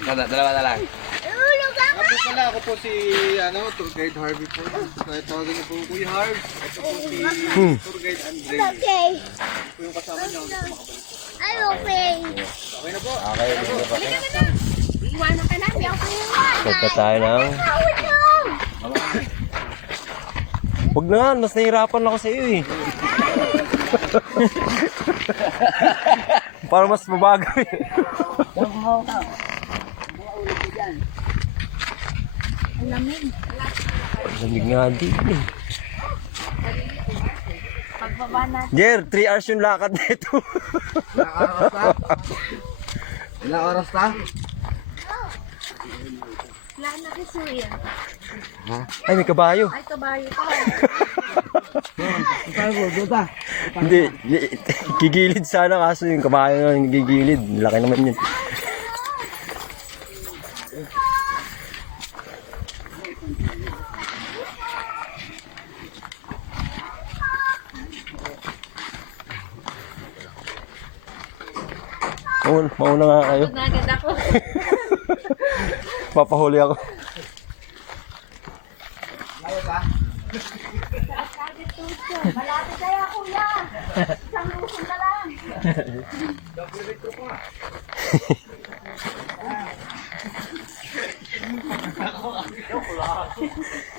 Dala- Dalawa na lang. Tulog ako. Po pala, ako po si ano, tour guide Harvey po. Kaya tawagan niyo po Kuya Harv. Ito po si Hmm. tour guide Andre. Okay. Ito po yung kasama niyo. Ay, okay. Okay na po. Okay, sige pa. Iwanan ka na. Hindi ako iwan. Set na tayo ng... Huwag na nga, mas nahihirapan ako sa iyo eh. Para mas mabago eh. Ang lamig. Nga din eh. Pagbaba natin. Jer, 3 hours yung lakad nito. Ilang oras na? Ilang oras na? Wala na kisuya. Ay, may kabayo. Ay, kabayo pa. Hindi, li- gigilid sana kaso yung kabayo na yung gigilid. Laki naman yun. Mauna, mauna nga kayo. Nagad ako. Papahuli ako. Malapit kaya, kuya. Isang lusin na lang.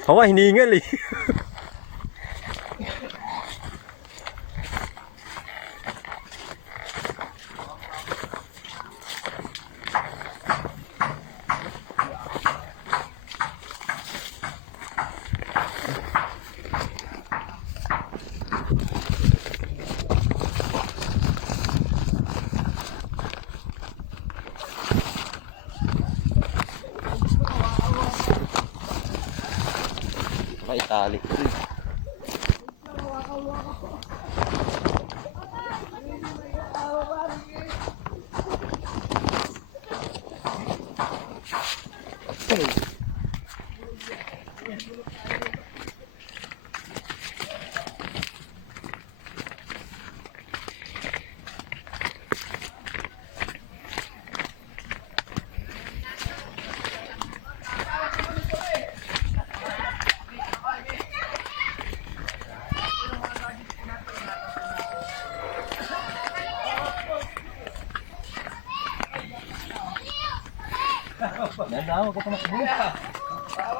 Hawa, hiningal eh. May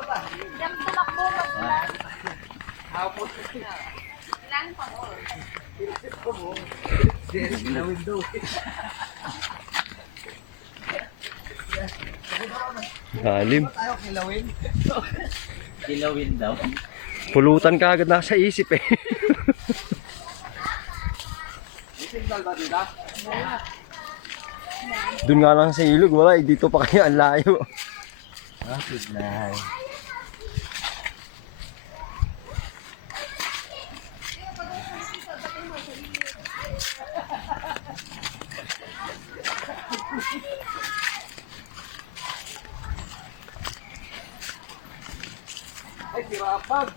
tali. Yung tumakbo, magulat. Ilan pa mo? Lalim. Tayo kilawin. Kilawin daw. Pulutan ka agad na sa isip eh. Signal ba dito? Doon nga lang sa ilog, wala eh. Dito pa kaya ang layo. Ah, signal. Ay, sirapag.